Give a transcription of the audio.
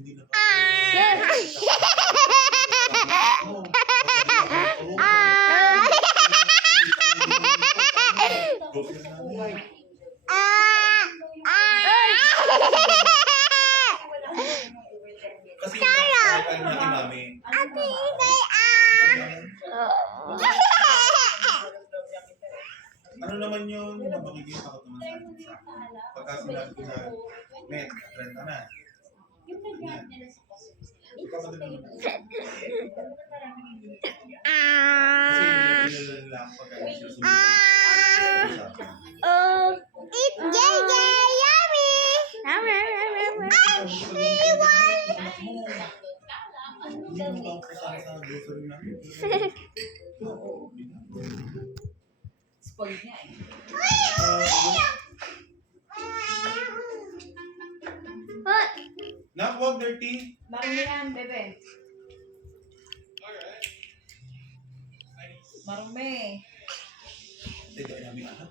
Hindi na kasi yung natin, mami. Ano naman yun? Makikita ko naman sa akin sa pagka sinabi ko na, Met, 30 na. Ikaw ba din naman? Kasi nilala lang pagka yung susunod. It's JJ, yummy! Hindi mo ba ako kasama sa grocery namin? Oo. Spoiled niya eh. Nak, huwag dirty. Marumi yan, bebe. Marumi. Teka, namin anak.